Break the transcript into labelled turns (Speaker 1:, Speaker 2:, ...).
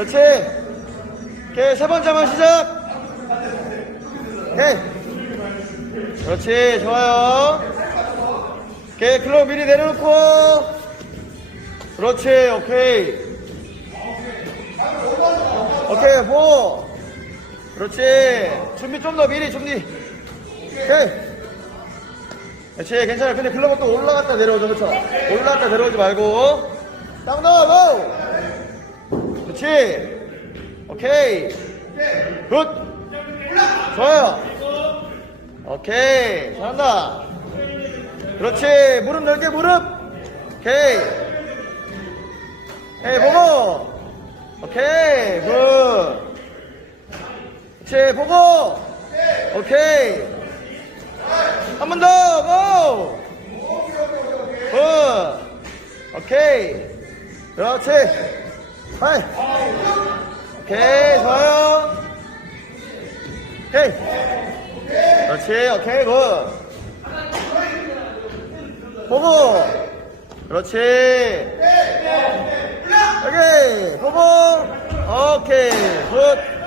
Speaker 1: 그렇지. 오케이, 세 번째만 시작. 오케이. 그렇지, 좋아요. 오케이, 클럽 미리 내려놓고. 그렇지, 오케이. 오케이, 보. 그렇지. 준비 좀 더 미리 준비. 오케이. 그렇지, 괜찮아. 근데 클럽은 또 올라갔다 내려오죠, 그렇죠? 올라갔다 내려오지 말고. 그렇지. 오케이. 굿. 좋아요. 오케이. 잘한다. 그렇지. 무릎 넓게 무릎. 오케이. 에이, 보고. 오케이. 굿. 그렇지. 보고. 오케이. 한 번 더. 고. 굿. 오케이. 그렇지. 하이. 오케이, 좋아요. 오케이. 그렇지, 오케이, 굿. 보고. 그렇지. 여기, 보고. 오케이, 굿.